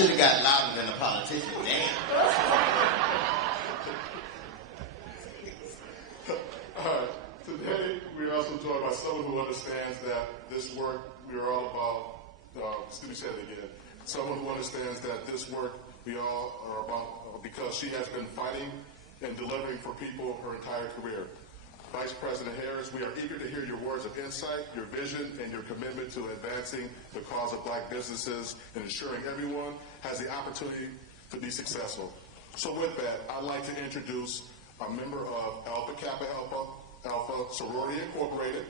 should have got louder than a politician. Damn. Today, we are also joined by someone who understands that this work, we are all about, say it again, someone who understands that this work we all are about because she has been fighting and delivering for people her entire career. Vice President Harris, we are eager to hear your words of insight, your vision, and your commitment to advancing the cause of black businesses and ensuring everyone has the opportunity to be successful. So with that, I'd like to introduce a member of Alpha Kappa Alpha Sorority Incorporated,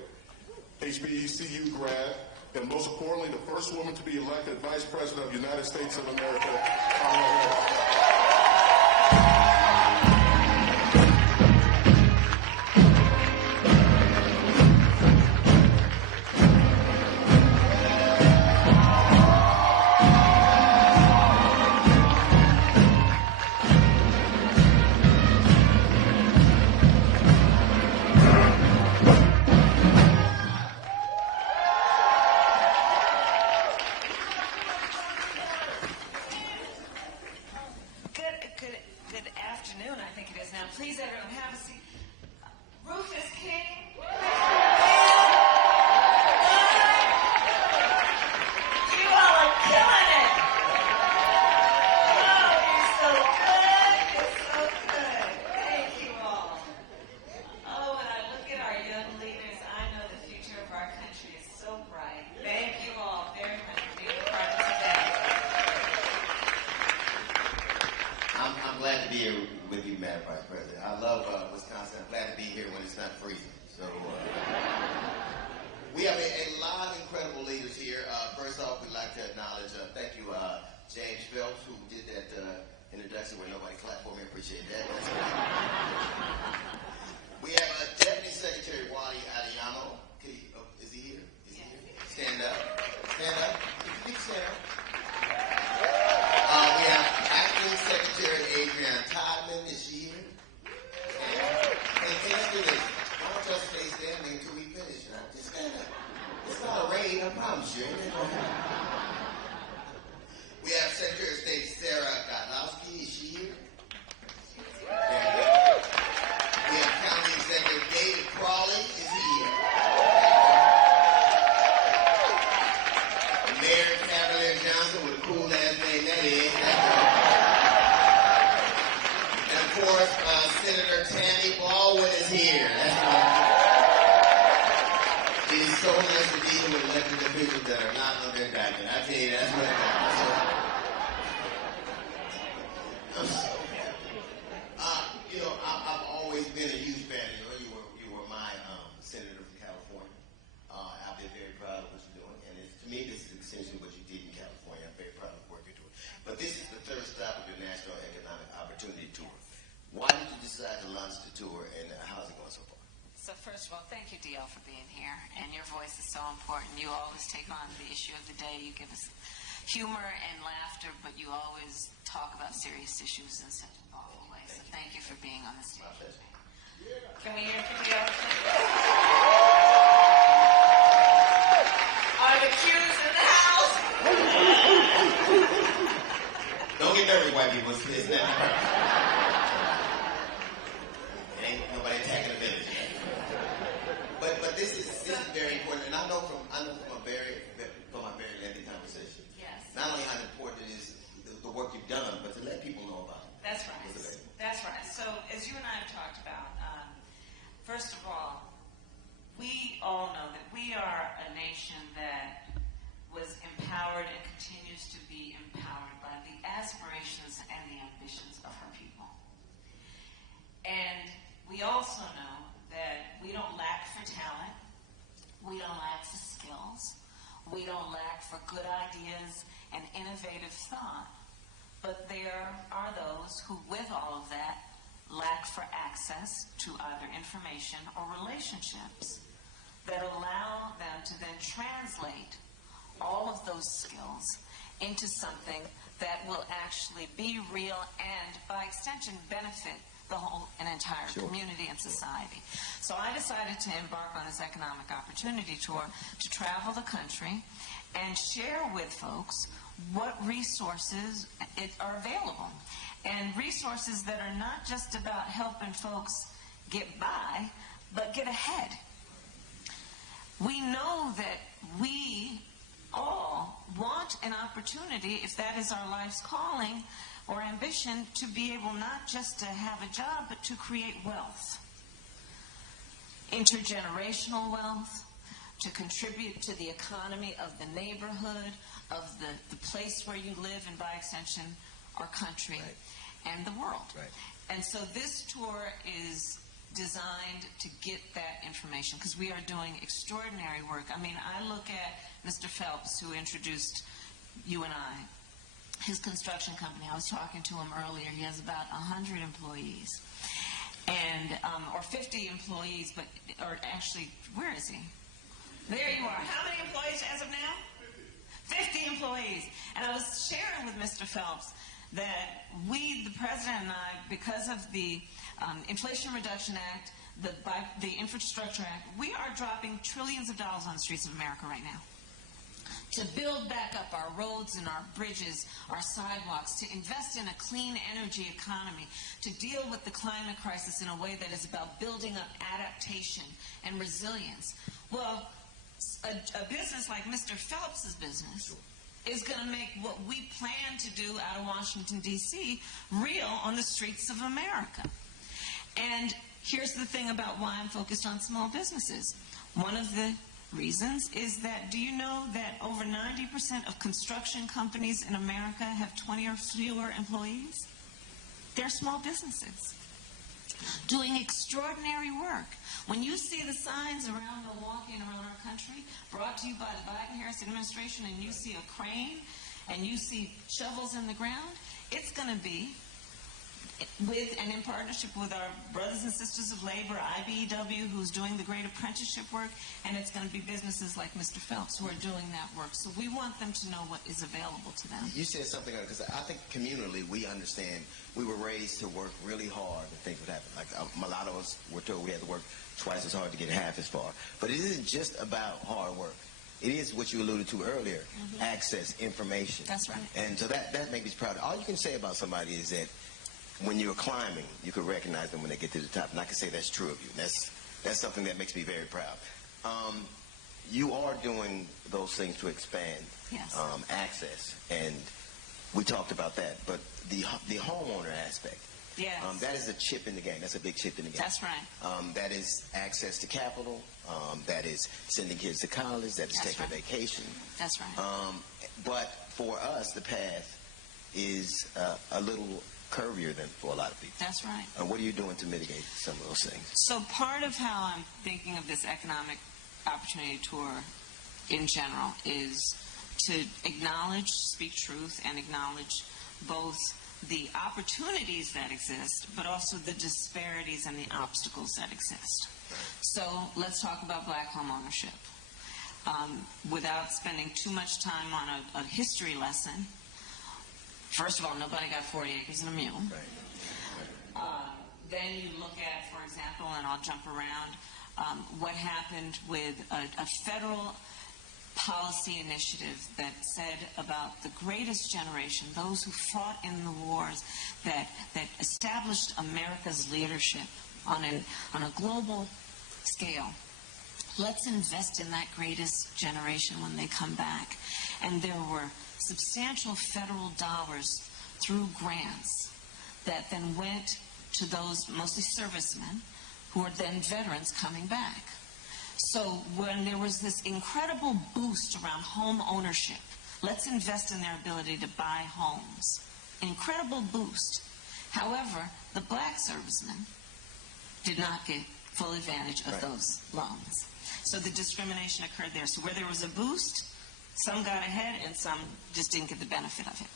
HBECU grad, and most importantly, the first woman to be elected Vice President of the United States of America, Kamala Harris. We have a lot of incredible leaders here. First off, we'd like to acknowledge, thank you, James Phelps, who did that introduction where nobody clapped for me. I appreciate that. That's great. We have Deputy Secretary Wally Adeyemo. Is he here? Is he here? Stand up. Stand up. You can stand up. We have Acting Secretary Adrienne Todman. Is she here? Hey, let's do this. Why don't y'all stay standing until we finish? Just stand up. It's not a raid, I promise you. We have Secretary of State Sarah Godlowski. Is she here? We have County Executive David Crawley. Is he here? Mayor Cavalier Johnson with a cool ass name, that is. And of course, Senator Tammy Baldwin is here. That's right. It is so nice to deal with elected officials that are not under indictment. I tell you, that's what it is. I'm so happy. I've always been a huge fan. You were my senator from California. I've been very proud of what you're doing, and to me, this is essentially what you did in California. I'm very proud of the work you're doing. But this is the third stop of your National Economic Opportunity Tour. Why did you decide to launch the tour, and how's it going so far? So first of all, thank you, DL, for being here. And your voice is so important. You always take on the issue of the day. You give us humor and laughter, but you always talk about serious issues in such a thoughtful way. So thank you for being on the stage. Can we hear from DL? Are the Qs in the house? Don't get nervous, white people. It's not. Ain't nobody attacking the village. But this is very important, and I know from my very lengthy conversation. Yes. Not only how important it is the work you've done, but to let people know about it. That's right. That's right. So as you and I have talked about, first of all, we all know that we are a nation that was empowered and continues to be empowered by the aspirations and the ambitions of her people. And we also know that we don't lack for talent, we don't lack for skills, we don't lack for good ideas and innovative thought, but there are those who, with all of that, lack for access to either information or relationships that allow them to then translate all of those skills into something that will actually be real and, by extension, benefit the whole and entire community and society. So I decided to embark on this economic opportunity tour to travel the country and share with folks what resources are available. And resources that are not just about helping folks get by, but get ahead. We know that we all want an opportunity, if that is our life's calling or ambition, to be able not just to have a job, but to create wealth. Intergenerational wealth, to contribute to the economy of the neighborhood, of the place where you live, and by extension, our country and the world. And so this tour is designed to get that information, because we are doing extraordinary work. I mean, I look at Mr. Phelps, who introduced you and I, his construction company. I was talking to him earlier. He has about 100 employees, and or 50 employees, but or actually, where is he? There you are. How many employees as of now? 50 employees. And I was sharing with Mr. Phelps that we, the President and I, because of the Inflation Reduction Act, the Infrastructure Act, we are dropping trillions of dollars on the streets of America right now to build back up our roads and our bridges, our sidewalks, to invest in a clean energy economy, to deal with the climate crisis in a way that is about building up adaptation and resilience. Well, a business like Mr. Phelps' business is going to make what we plan to do out of Washington, D.C. real on the streets of America. And here's the thing about why I'm focused on small businesses. One of the reasons is that, do you know that over 90% of construction companies in America have 20 or fewer employees? They're small businesses doing extraordinary work. When you see the signs around Milwaukee and around our country brought to you by the Biden-Harris administration, and you see a crane and you see shovels in the ground, it's going to be with and in partnership with our brothers and sisters of labor, IBEW, who's doing the great apprenticeship work, and it's going to be businesses like Mr. Phelps who are doing that work. So we want them to know what is available to them. You said something, because I think communally we understand we were raised to work really hard and things would happen. Like a lot of us were told we had to work twice as hard to get half as far. But it isn't just about hard work. It is what you alluded to earlier, access, information. That's right. And so that makes me proud. All you can say about somebody is that when you're climbing, you can recognize them when they get to the top. And I can say that's true of you. That's something that makes me very proud. You are doing those things to expand access, and we talked about that. But the homeowner aspect, that is a chip in the game. That's a big chip in the game. That's right. That is access to capital. That is sending kids to college. That is taking a vacation. That's right. But for us, the path is a little curvier than for a lot of people. That's right. What are you doing to mitigate some of those things? So part of how I'm thinking of this economic opportunity tour in general is to acknowledge, speak truth, and acknowledge both the opportunities that exist, but also the disparities and the obstacles that exist. So let's talk about black home ownership. Without spending too much time on a history lesson, first of all, nobody got 40 acres and a mule. Then you look at, for example, and I'll jump around, what happened with a federal policy initiative that said about the greatest generation, those who fought in the wars that established America's leadership on a global scale. Let's invest in that greatest generation when they come back. And there were substantial federal dollars through grants that then went to those mostly servicemen who are then veterans coming back. So when there was this incredible boost around home ownership, let's invest in their ability to buy homes. Incredible boost. However, the black servicemen did not get full advantage of those loans. So the discrimination occurred there. So where there was a boost, some got ahead and some just didn't get the benefit of it.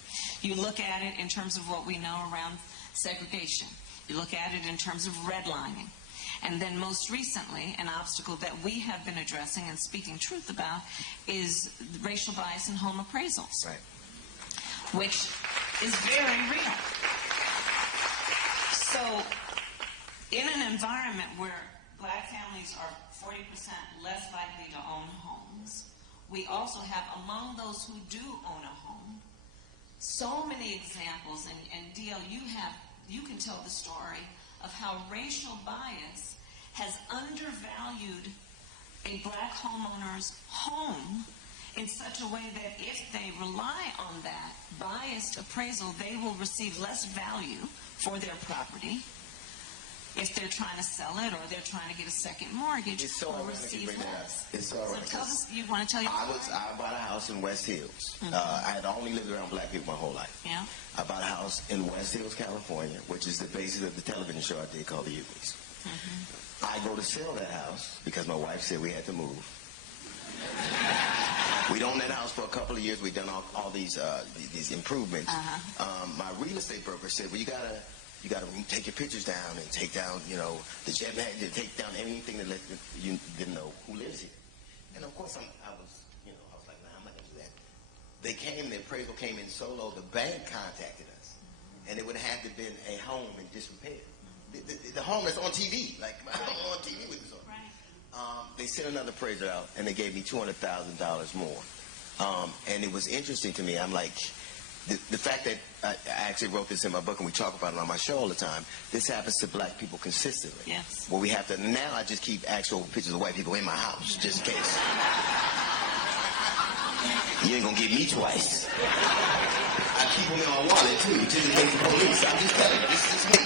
You look at it in terms of what we know around segregation. You look at it in terms of redlining. And then most recently, an obstacle that we have been addressing and speaking truth about is racial bias in home appraisals, which is very real. So in an environment where black families are 40% less likely to own homes, we also have, among those who do own a home, so many examples, and DL, you can tell the story of how racial bias has undervalued a black homeowner's home in such a way that if they rely on that biased appraisal, they will receive less value for their property if they're trying to sell it or they're trying to get a second mortgage. It's so or ironic you receive bring that up. less. It's so ironic. So tell us, you want to tell your story? I bought a house in West Hills. I had only lived around black people my whole life. Yeah. I bought a house in West Hills, California, which is the basis of the television show I did called The Hughleys. I go to sell that house because my wife said we had to move. We'd owned that house for a couple of years. We'd done all these improvements. My real estate broker said, well, you gotta take your pictures down and take down, the jet magnet, take down anything that you didn't know who lives here. And of course, I was like, nah, I'm not gonna do that. They came, the appraisal came in so low, the bank contacted us, and it would have had to been a home in disrepair. The home that's on TV, like I'm on TV with this on. Right. They sent another appraiser out, and they gave me $200,000 more. And it was interesting to me. I'm like, the fact that I actually wrote this in my book, and we talk about it on my show all the time. This happens to black people consistently. Yes. Well, we have to now. I just keep actual pictures of white people in my house, just in case. You ain't gonna get me twice. I keep them in my wallet too, just in case the police. I'm just telling you, this is just me.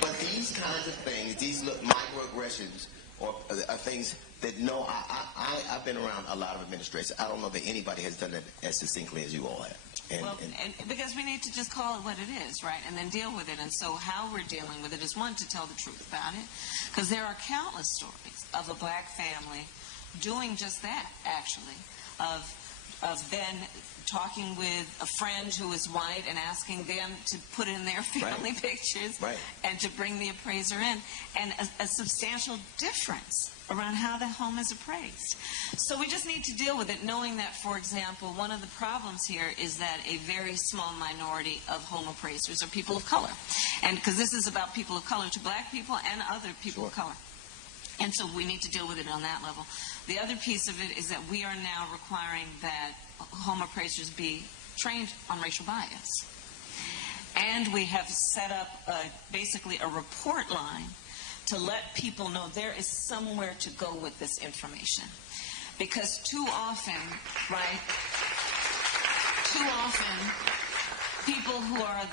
But these kinds of things, these microaggressions, are things that I've been around a lot of administrations. I don't know that anybody has done it as succinctly as you all have. And because we need to just call it what it is, right, and then deal with it. And so how we're dealing with it is, one, to tell the truth about it, because there are countless stories of a black family doing just that, actually, of then talking with a friend who is white and asking them to put in their family pictures and to bring the appraiser in, and a substantial difference around how the home is appraised. So we just need to deal with it, knowing that, for example, one of the problems here is that a very small minority of home appraisers are people of color. And because this is about people of color to black people and other people of color. And so we need to deal with it on that level. The other piece of it is that we are now requiring that home appraisers be trained on racial bias. And we have set up basically a report line to let people know there is somewhere to go with this information. Because too often, people who are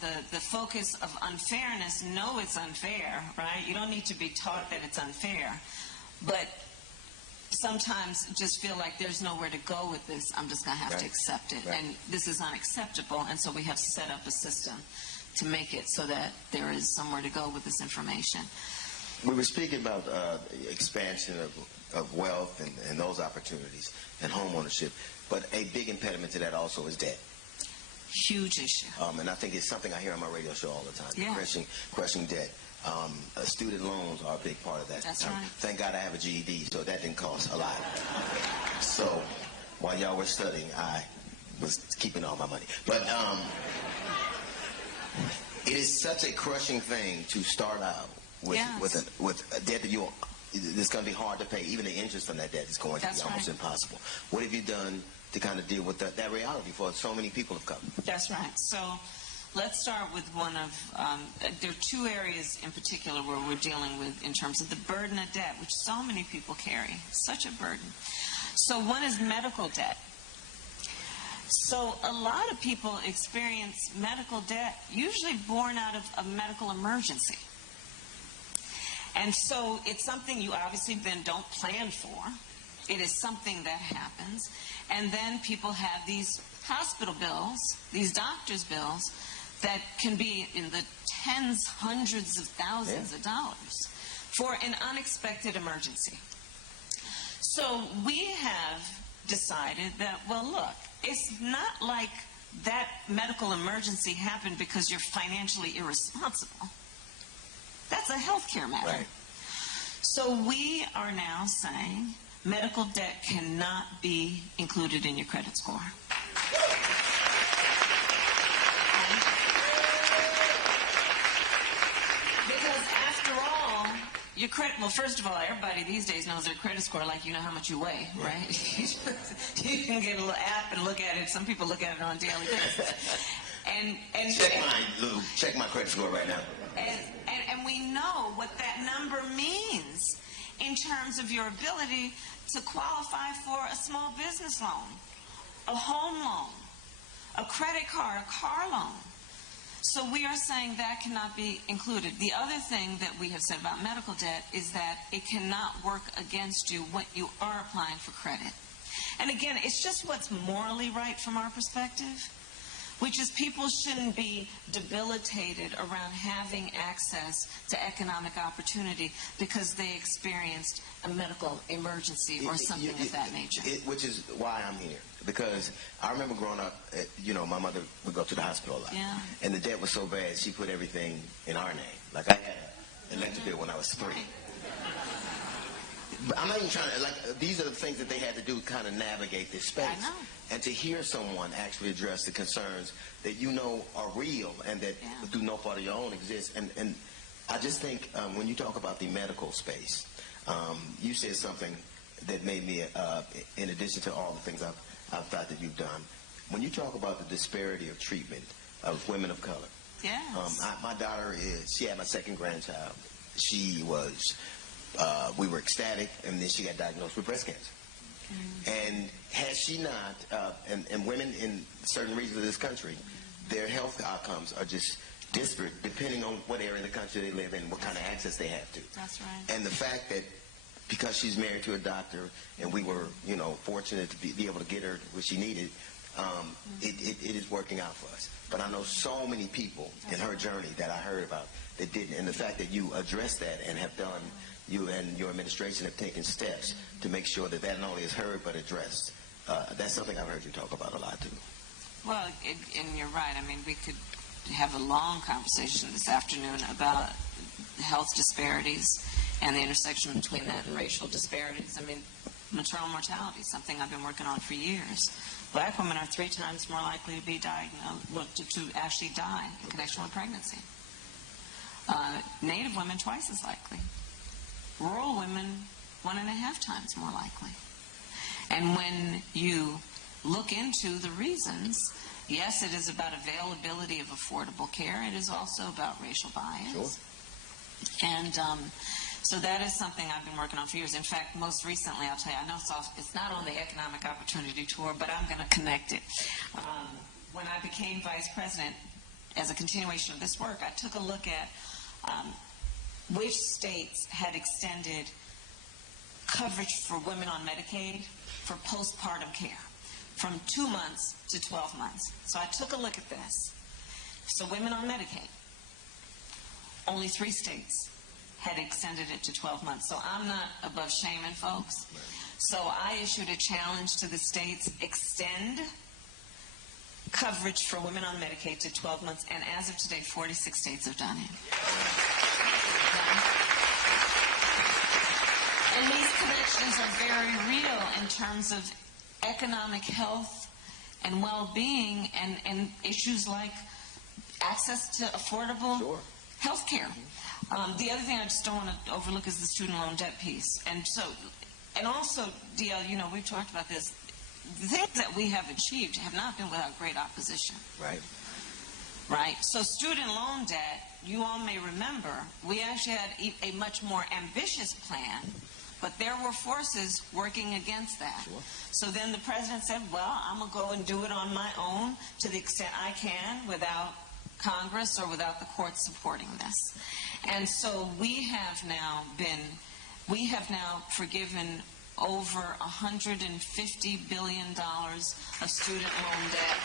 the focus of unfairness know it's unfair, right? You don't need to be taught that it's unfair. But sometimes just feel like there's nowhere to go with this. I'm just going to have to accept it. And this is unacceptable. And so we have set up a system to make it so that there is somewhere to go with this information. We were speaking about expansion of wealth and those opportunities and home ownership. But a big impediment to that also is debt. Huge issue. And I think it's something I hear on my radio show all the time. Yeah. Crushing debt. Student loans are a big part of that. That's right. Thank God I have a GED, so that didn't cost a lot. So while y'all were studying, I was keeping all my money. But it is such a crushing thing to start out with a debt that it's going to be hard to pay. Even the interest on that debt is going to be almost impossible. What have you done to kind of deal with that reality for so many people have come? That's right. So let's start with one of, there are two areas in particular where we're dealing with in terms of the burden of debt, which so many people carry. Such a burden. So one is medical debt. So a lot of people experience medical debt, usually born out of a medical emergency. And so it's something you obviously then don't plan for. It is something that happens. And then people have these hospital bills, these doctor's bills, that can be in the tens, hundreds of thousands of dollars for an unexpected emergency. So we have decided that, well, look, it's not like that medical emergency happened because you're financially irresponsible. That's a healthcare matter. Right. So we are now saying medical debt cannot be included in your credit score. Because after all, your credit, well, first of all, everybody these days knows their credit score like you know how much you weigh, right? You can get a little app and look at it. Some people look at it on a daily basis. And check mine, Lou. Check my credit score right now. And we know what that number means in terms of your ability to qualify for a small business loan, a home loan, a credit card, a car loan. So we are saying that cannot be included. The other thing that we have said about medical debt is that it cannot work against you when you are applying for credit. And again, it's just what's morally right from our perspective, which is people shouldn't be debilitated around having access to economic opportunity because they experienced a medical emergency or something of that nature. Which is why I'm here. Because I remember growing up, my mother would go to the hospital a lot. Yeah. And the debt was so bad, she put everything in our name. Like I had an electric bill when I was 3. Right. But I'm not even trying to, these are the things that they had to do to kind of navigate this space. I know. And to hear someone actually address the concerns that you know are real and that through no fault of your own exist. And I just think when you talk about the medical space, you said something that made me, in addition to all the things I've thought that you've done, when you talk about the disparity of treatment of women of color. Yes. My daughter she had my second grandchild. She was, we were ecstatic, and then she got diagnosed with breast cancer. And had she not, and women in certain regions of this country, their health outcomes are just disparate depending on what area of the country they live in, what kind of access they have to. That's right. And the fact that because she's married to a doctor and we were, fortunate to be able to get her what she needed, it is working out for us. But I know so many people in her journey that I heard about that didn't. And the fact that you addressed that and have done, you and your administration have taken steps to make sure that not only is heard but addressed. That's something I've heard you talk about a lot too. Well, and you're right. I mean, we could have a long conversation this afternoon about health disparities and the intersection between that and racial disparities. I mean, maternal mortality is something I've been working on for years. Black women are 3 times more likely to be diagnosed, to actually die in connection with pregnancy. Native women twice as likely. Rural women 1.5 times more likely. And when you look into the reasons, yes, it is about availability of affordable care. It is also about racial bias. Sure. And so that is something I've been working on for years. In fact, most recently, I'll tell you, I know it's not on the Economic Opportunity Tour, but I'm going to connect it. When I became vice president, as a continuation of this work, I took a look at which states had extended coverage for women on Medicaid for postpartum care from 2 months to 12 months. So I took a look at this. So women on Medicaid, only 3 states had extended it to 12 months. So I'm not above shaming folks. So I issued a challenge to the states, extend coverage for women on Medicaid to 12 months, and as of today, 46 states have done it. And these connections are very real in terms of economic health and well-being and issues like access to affordable health care. The other thing I just don't want to overlook is the student loan debt piece. And also, DL, we've talked about this. The things that we have achieved have not been without great opposition. Right? So student loan debt, you all may remember, we actually had a much more ambitious plan, but there were forces working against that. Sure. So then the president said, well, I'm going to go and do it on my own to the extent I can without Congress or without the courts supporting this. And so we have now forgiven over $150 billion of student loan debt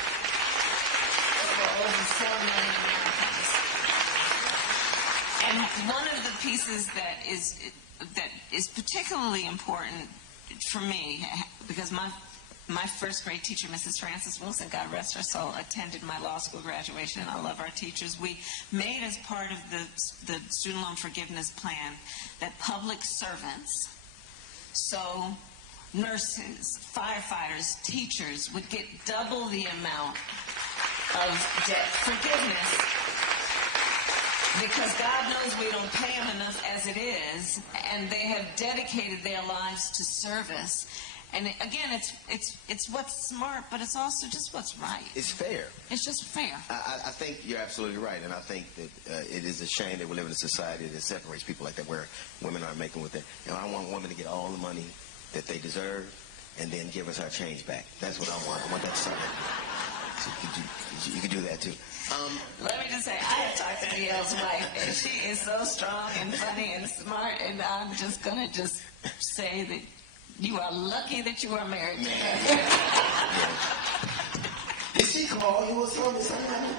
for over 4 million Americans. And one of the pieces that is particularly important for me, because my first grade teacher, Mrs. Frances Wilson, God rest her soul, attended my law school graduation, and I love our teachers. We made as part of the student loan forgiveness plan that public servants, so nurses, firefighters, teachers, would get double the amount of debt forgiveness Because God knows we don't pay them enough as it is, and they have dedicated their lives to service. And again, it's what's smart, but it's also just what's right. It's fair. It's just fair. I think you're absolutely right, and I think that it is a shame that we live in a society that separates people like that, where women aren't making with it. You know, I want women to get all the money that they deserve, and then give us our change back. That's what I want. I want that to start happening. So you could do that too. Let me just say, I have talked to DL's wife, and she is so strong and funny and smart, and I'm just going to say that you are lucky that you are married to her. Did she call you or something?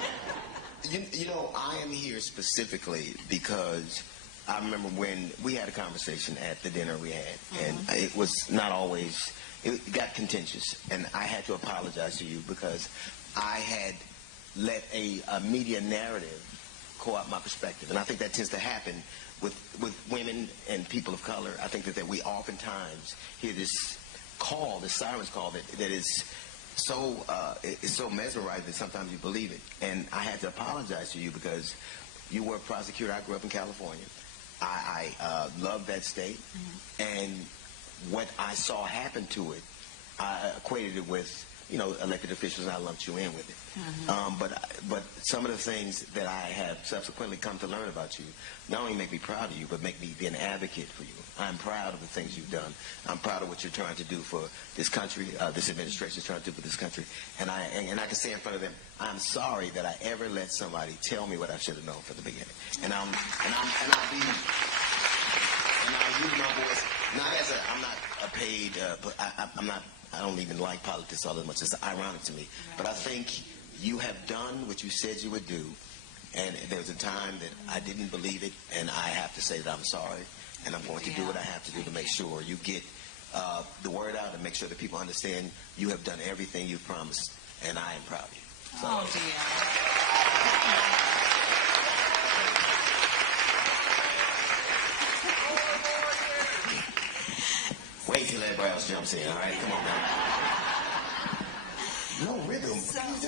You know, I am here specifically because I remember when we had a conversation at the dinner we had, and it was not always, it got contentious, and I had to apologize to you because I had let a media narrative co-opt my perspective, and I think that tends to happen with women and people of color. I think that we oftentimes hear this call, this sirens call that is so mesmerizing that sometimes you believe it. And I had to apologize to you because you were a prosecutor. I grew up in California. I love that state, and what I saw happen to it, I equated it with, you know, elected officials, and I lumped you in with it. But some of the things that I have subsequently come to learn about you not only make me proud of you, but make me be an advocate for you. I'm proud of the things you've done. I'm proud of what you're trying to do for this country, this administration is trying to do for this country. And I can say in front of them, I'm sorry that I ever let somebody tell me what I should have known from the beginning. And I'll use my voice, I'm not a paid, I don't even like politics all as much. It's ironic to me. But I think you have done what you said you would do, and there was a time that I didn't believe it, and I have to say that I'm sorry, and I'm going to do what I have to do to make sure you get the word out and make sure that people understand you have done everything you promised, and I am proud of you. So, Oh, dear. wait till everybody else jumps in, all right? Come on now. No rhythm. So, one of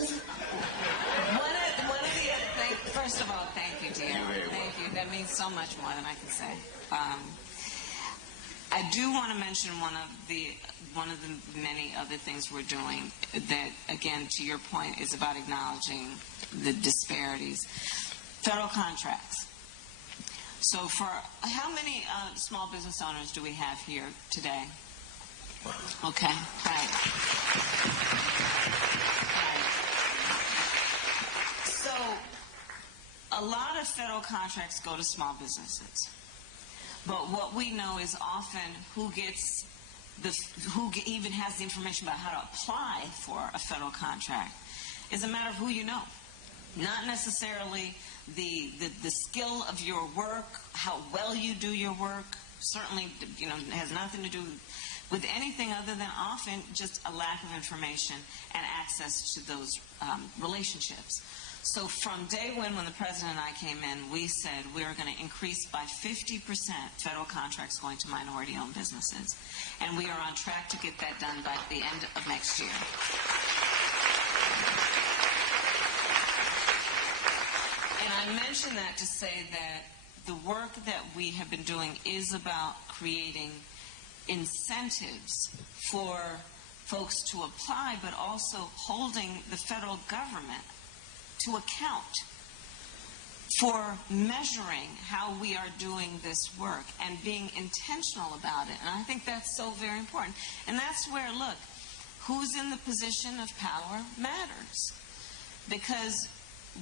the other things, first of all, thank you, dear. You're very Thank you. That means so much more than I can say. I do want to mention one of the many other things we're doing that, again, to your point, is about acknowledging the disparities. Federal contracts. So for how many small business owners do we have here today? Okay, right. So a lot of federal contracts go to small businesses. But what we know is often who even has the information about how to apply for a federal contract is a matter of who you know. Not necessarily the skill of your work, how well you do your work. Certainly, has nothing to do with anything other than often just a lack of information and access to those relationships. So from day one, when the president and I came in, we said we are going to increase by 50% federal contracts going to minority-owned businesses. And we are on track to get that done by the end of next year. And I mention that to say that the work that we have been doing is about creating incentives for folks to apply, but also holding the federal government to account for measuring how we are doing this work and being intentional about it. And I think that's so very important. And that's where, look, who's in the position of power matters. Because,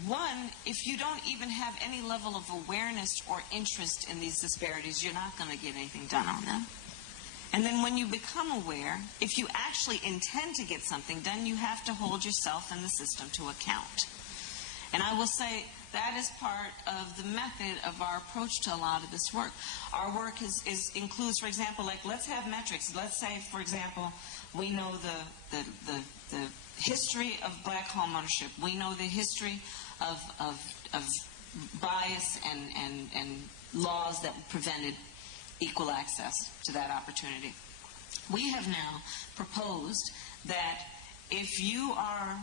one, if you don't even have any level of awareness or interest in these disparities, you're not going to get anything done on them. And then when you become aware, if you actually intend to get something done, you have to hold yourself and the system to account. And I will say that is part of the method of our approach to a lot of this work. Our work includes, for example, like let's have metrics. Let's say, for example, we know the history of black homeownership. We know the history of bias and laws that prevented equal access to that opportunity. We have now proposed that if you are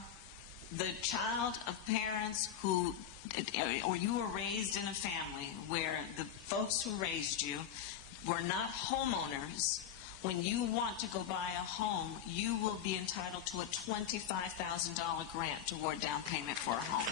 the child of parents who or you were raised in a family where the folks who raised you were not homeowners, when you want to go buy a home, you will be entitled to a $25,000 grant toward down payment for a home.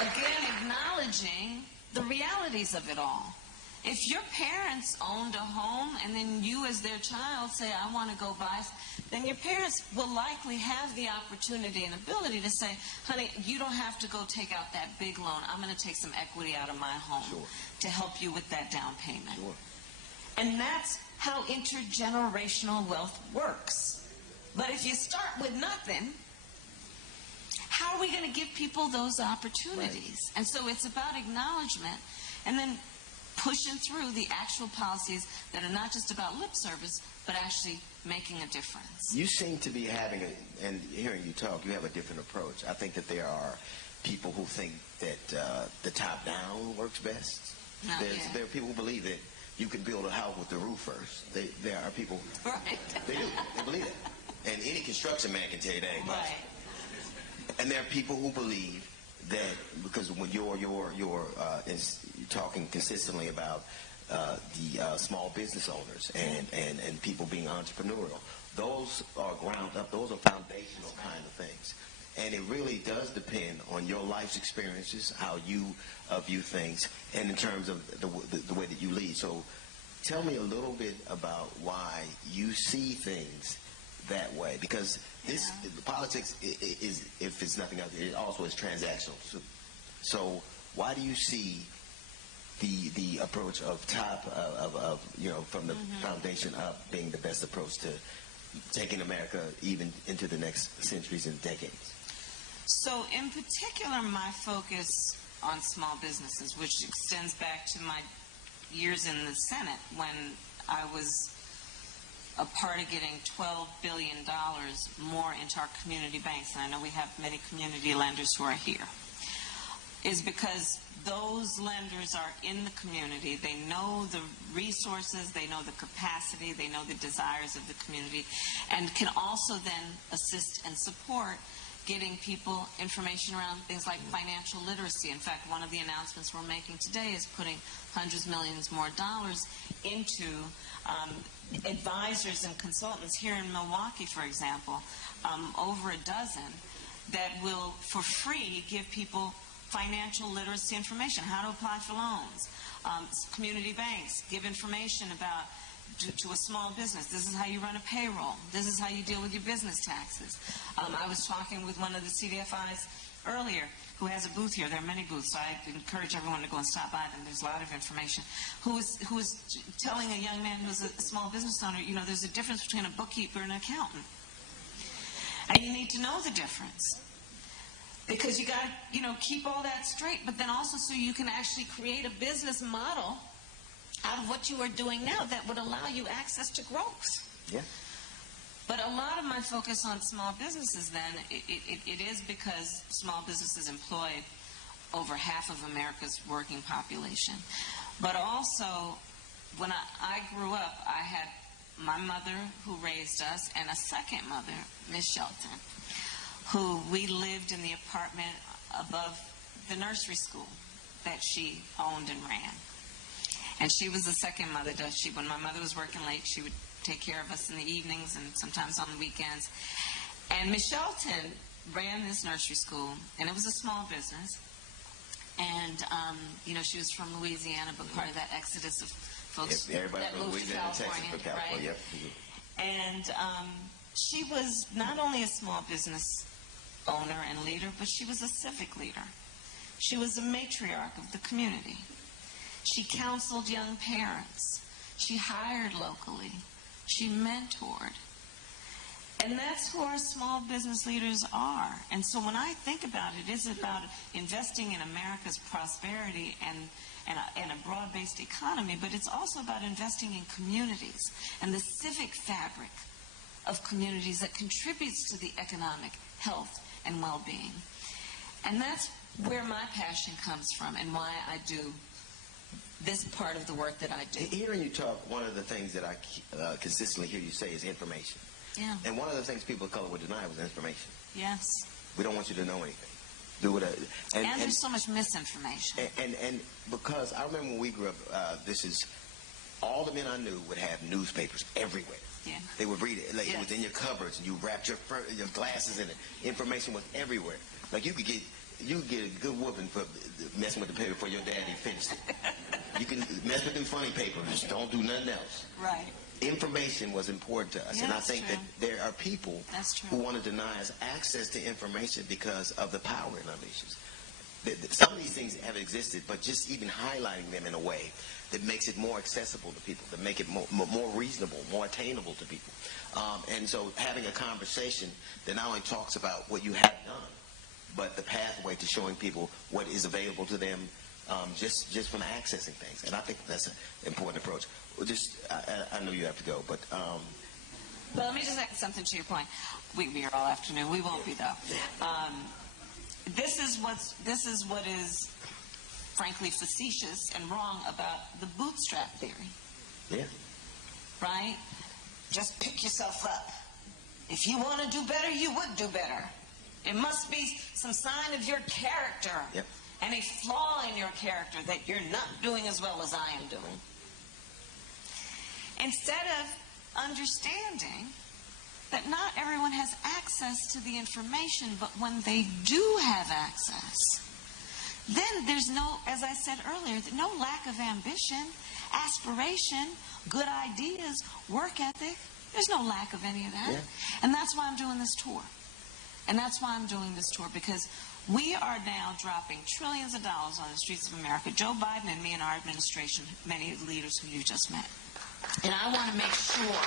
Again, acknowledging the realities of it all. If your parents owned a home and then you as their child say, I want to go buy, then your parents will likely have the opportunity and ability to say, honey, you don't have to go take out that big loan. I'm going to take some equity out of my home to help you with that down payment. Sure. And that's how intergenerational wealth works. But if you start with nothing, how are we going to give people those opportunities? Right. And so it's about acknowledgement and then pushing through the actual policies that are not just about lip service, but actually making a difference. You seem to be having, and hearing you talk, you have a different approach. I think that there are people who think that the top-down works best. There are people who believe that you can build a house with the roof first. There are people, right. They do. They believe it. And any construction man can tell you that ain't possible. Right. And there are people who believe that because when you're talking consistently about the small business owners and people being entrepreneurial, those are ground up, those are foundational kind of things. And it really does depend on your life's experiences, how you view things, and in terms of the way that you lead. So tell me a little bit about why you see things that way, because politics is, if it's nothing else, it also is transactional. So why do you see the approach of from the foundation up being the best approach to taking America even into the next centuries and decades? So in particular, my focus on small businesses, which extends back to my years in the Senate when I was a part of getting $12 billion more into our community banks, and I know we have many community lenders who are here, is because those lenders are in the community. They know the resources, they know the capacity, they know the desires of the community, and can also then assist and support getting people information around things like financial literacy. In fact, one of the announcements we're making today is putting hundreds of millions more dollars into advisors and consultants here in Milwaukee, for example, over a dozen that will, for free, give people financial literacy information, how to apply for loans. Community banks give information about to a small business. This is how you run a payroll. This is how you deal with your business taxes. I was talking with one of the CDFIs earlier who has a booth here. There are many booths, so I encourage everyone to go and stop by them. There's a lot of information. Who was telling a young man who's a small business owner, there's a difference between a bookkeeper and an accountant. And you need to know the difference. Because you got to, keep all that straight, but then also so you can actually create a business model out of what you are doing now that would allow you access to growth. Yeah. But a lot of my focus on small businesses then, it is because small businesses employ over half of America's working population. But also, when I grew up, I had my mother who raised us and a second mother, Miss Shelton, who we lived in the apartment above the nursery school that she owned and ran. And she was the second mother. When my mother was working late, she would take care of us in the evenings and sometimes on the weekends. And Miss Shelton ran this nursery school, and it was a small business. And, she was from Louisiana, but part of that exodus of folks that moved to California, right? Yep. And she was not only a small business owner and leader, but she was a civic leader. She was a matriarch of the community. She counseled young parents. She hired locally. She mentored. And that's who our small business leaders are. And so when I think about it, it's about investing in America's prosperity and a broad-based economy, but it's also about investing in communities and the civic fabric of communities that contributes to the economic health and well-being. And that's where my passion comes from and why I do this part of the work that I do. Hearing you talk, one of the things that I consistently hear you say is information. Yeah. And one of the things people of color would deny was information. Yes. We don't want you to know anything. Do it. And there's so much misinformation. And because I remember when we grew up, all the men I knew would have newspapers everywhere. Yeah. They would read it. Like, it was in your cupboards, and you wrapped your glasses in it. Information was everywhere. Like, you could get a good whooping for messing with the paper before your daddy finished it. You can mess with them funny papers. Just don't do nothing else. Right. Information was important to us. Yeah, and I think that there are people who want to deny us access to information because of the power it unleashes. Some of these things have existed, but just even highlighting them in a way that makes it more accessible to people, that make it more reasonable, more attainable to people. And so having a conversation that not only talks about what you have done, but the pathway to showing people what is available to them just from accessing things. And I think that's an important approach. I know you have to go, but... Well, let me just add something to your point. We can be here all afternoon. We won't be, though. This is what is, frankly, facetious and wrong about the bootstrap theory. Yeah. Right? Just pick yourself up. If you want to do better, you would do better. It must be some sign of your character. Yep. And a flaw in your character that you're not doing as well as I am doing. Instead of understanding that not everyone has access to the information, but when they do have access, then there's no, as I said earlier, no lack of ambition, aspiration, good ideas, work ethic. There's no lack of any of that. Yeah. And that's why I'm doing this tour. And that's why I'm doing this tour, because we are now dropping trillions of dollars on the streets of America. Joe Biden and me and our administration, many of the leaders who you just met. And I want to make sure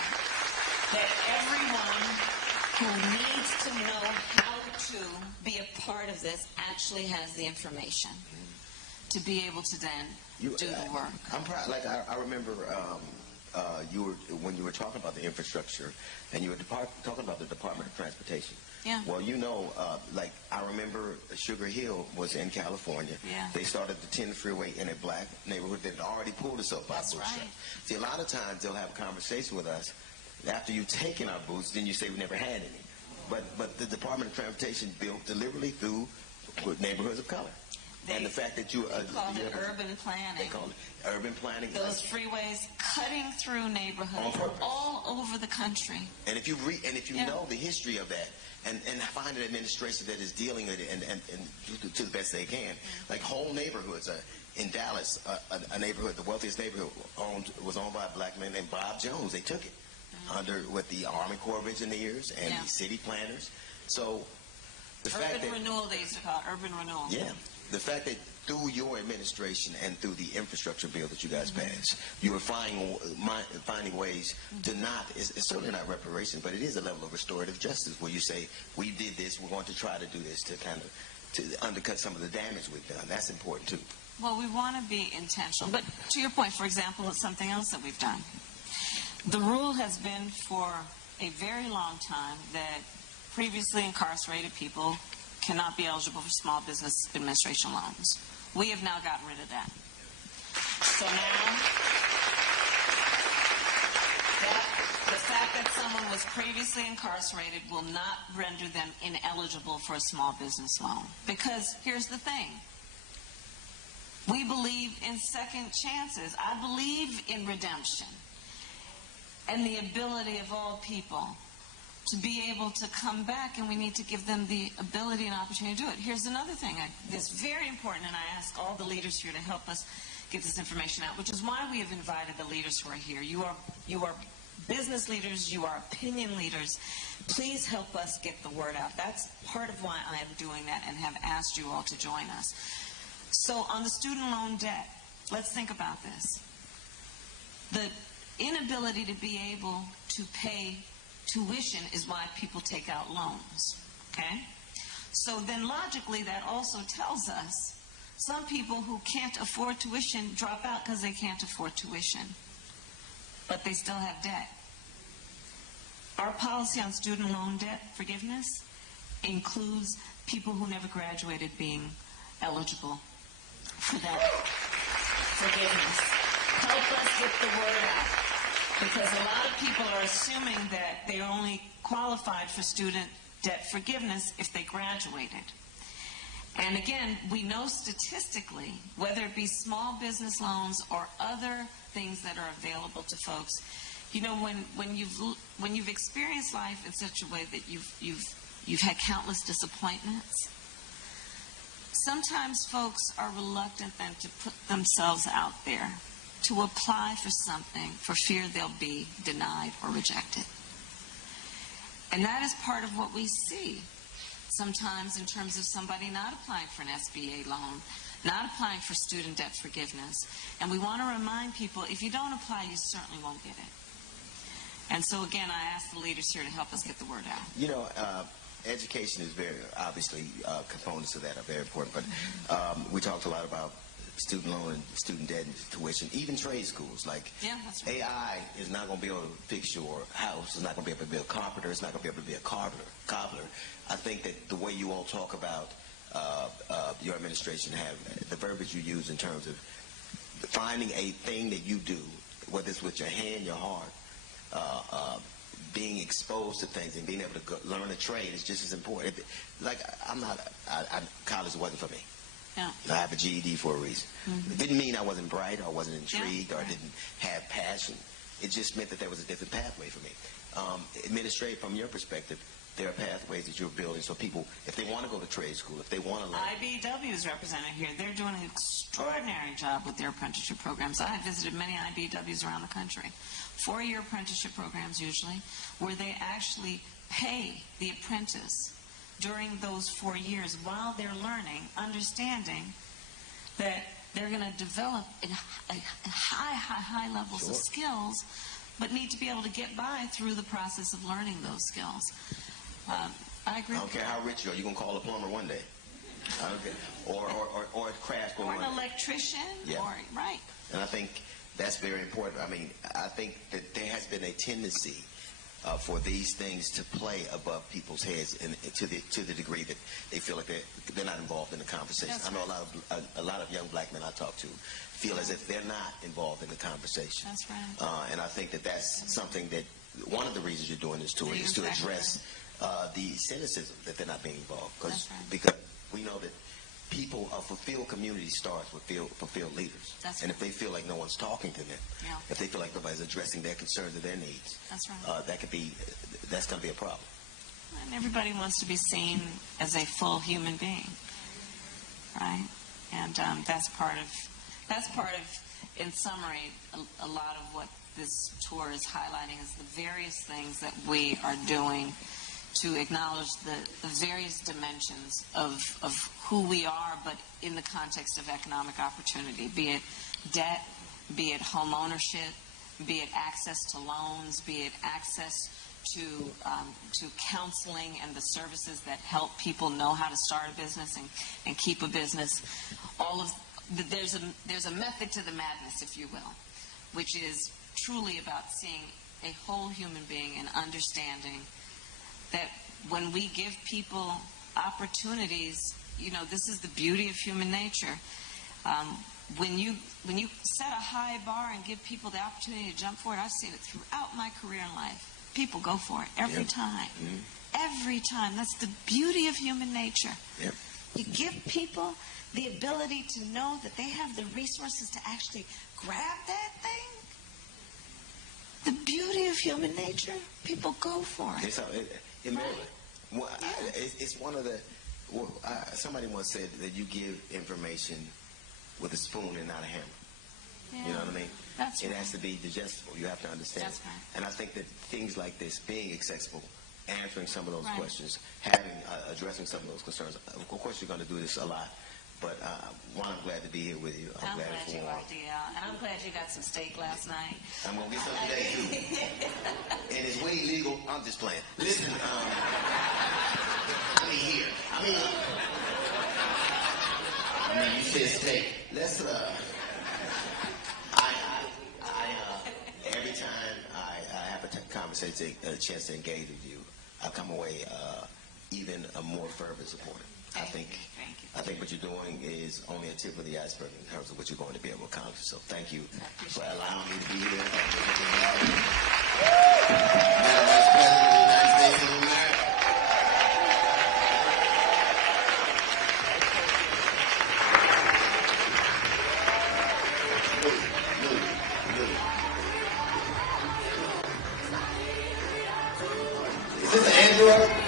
that everyone who needs to know how to be a part of this actually has the information to be able to then do the work. I'm proud. Like I remember when you were talking about the infrastructure, and you were talking about the Department of Transportation. Yeah. Well, like I remember Sugar Hill was in California. Yeah. They started the 10 freeway in a black neighborhood that had already pulled itself by bootstrap. Right. See, a lot of times they'll have a conversation with us after you've taken our boots, then you say we never had any. But the Department of Transportation built deliberately through neighborhoods of color. And the fact that they called it urban planning. They called it urban planning. Those freeways cutting through neighborhoods all over the country. And if you know the history of that, and find an administration that is dealing with it and to the best they can, like whole neighborhoods. In Dallas, a neighborhood, the wealthiest neighborhood, was owned by a black man named Bob Jones. They took it with the Army Corps of Engineers and the city planners. So the fact that renewal, they used to call it urban renewal. Yeah. The fact that through your administration and through the infrastructure bill that you guys passed, you are finding ways to it's certainly not reparations, but it is a level of restorative justice where you say, we did this, we're going to try to do this to undercut some of the damage we've done. That's important too. Well, we want to be intentional. But to your point, for example, it's something else that we've done. The rule has been for a very long time that previously incarcerated people cannot be eligible for Small Business Administration loans. We have now gotten rid of that. So now, the fact that someone was previously incarcerated will not render them ineligible for a small business loan. Because here's the thing. We believe in second chances. I believe in redemption and the ability of all people to be able to come back, and we need to give them the ability and opportunity to do it. Here's another thing that's very important, and I ask all the leaders here to help us get this information out, which is why we have invited the leaders who are here. You are business leaders, you are opinion leaders. Please help us get the word out. That's part of why I am doing that and have asked you all to join us. So on the student loan debt, let's think about this. The inability to be able to pay tuition is why people take out loans, okay? So then logically that also tells us some people who can't afford tuition drop out because they can't afford tuition, but they still have debt. Our policy on student loan debt forgiveness includes people who never graduated being eligible for that forgiveness. Help us get the word out. Because a lot of people are assuming that they're only qualified for student debt forgiveness if they graduated. And again, we know statistically, whether it be small business loans or other things that are available to folks, you know, when you've experienced life in such a way that you've had countless disappointments, sometimes folks are reluctant then to put themselves out there to apply for something for fear they'll be denied or rejected. And that is part of what we see sometimes in terms of somebody not applying for an SBA loan, not applying for student debt forgiveness. And we want to remind people, if you don't apply, you certainly won't get it. And so again, I ask the leaders here to help us get the word out. You know, education is very, obviously, components of that are very important, but we talked a lot about student loan and student debt and tuition, even trade schools. Like, yeah, that's right. AI is not going to be able to fix your house. It's not going to be able to be a carpenter. It's not going to be able to be a cobbler. I think that the way you all talk about your administration, have the verbiage you use in terms of finding a thing that you do, whether it's with your hand, your heart, being exposed to things and being able to learn a trade is just as important. Like, college wasn't for me. Yeah. I have a GED for a reason. It didn't mean I wasn't bright or I wasn't intrigued or I didn't have passion. It just meant that there was a different pathway for me. Administrative, from your perspective, there are pathways that you're building so people, if they want to go to trade school, if they want to learn. IBW is represented here. They're doing an extraordinary job with their apprenticeship programs. I have visited many IBWs around the country. 4-year apprenticeship programs usually, where they actually pay the apprentice during those 4 years while they're learning, understanding that they're going to develop high levels of skills, but need to be able to get by through the process of learning those skills. I agree. I don't care how rich you are. You're going to call a plumber one day. I don't care. Or a craft or an electrician. Yeah. Or, right. And I think that's very important. I mean, I think that there has been a tendency for these things to play above people's heads, and to the degree that they feel like they're not involved in the conversation. That's I know right. a lot of young black men I talk to feel as if they're not involved in the conversation. That's right. And I think that that's something that one of the reasons you're doing this tour is to address the cynicism that they're not being involved. Because we know that people, a fulfilled community starts with fulfilled leaders. That's and right. if they feel like no one's talking to them, if they feel like nobody's addressing their concerns or their needs, that's right. That's going to be a problem. And everybody wants to be seen as a full human being, right? And that's part of, in summary, a lot of what this tour is highlighting is the various things that we are doing to acknowledge the various dimensions of who we are, but in the context of economic opportunity, be it debt, be it home ownership, be it access to loans, be it access to counseling and the services that help people know how to start a business and keep a business. There's a method to the madness, if you will, which is truly about seeing a whole human being and understanding that when we give people opportunities, you know, this is the beauty of human nature. When you set a high bar and give people the opportunity to jump for it, I've seen it throughout my career in life. People go for it every time. Every time. That's the beauty of human nature. You give people the ability to know that they have the resources to actually grab that thing. The beauty of human nature, people go for it. It's one of the. Somebody once said that you give information with a spoon and not a hammer. Yeah. You know what I mean? That's it right. has to be digestible. You have to understand. That's right. And I think that things like this, being accessible, answering some of those Right. questions, addressing some of those concerns. Of course, you're going to do this a lot. But I'm glad to be here with you. I'm glad you are, DL. And I'm glad you got some steak last night. I'm going to get some today, too. And is weed legal? I'm just playing. Listen, you said steak. Let's, every time I have a chance to engage with you, I come away even a more fervent supporter. Thank you. I think what you're doing is only a tip of the iceberg in terms of what you're going to be able to accomplish. So thank you for allowing me to be here. Angela.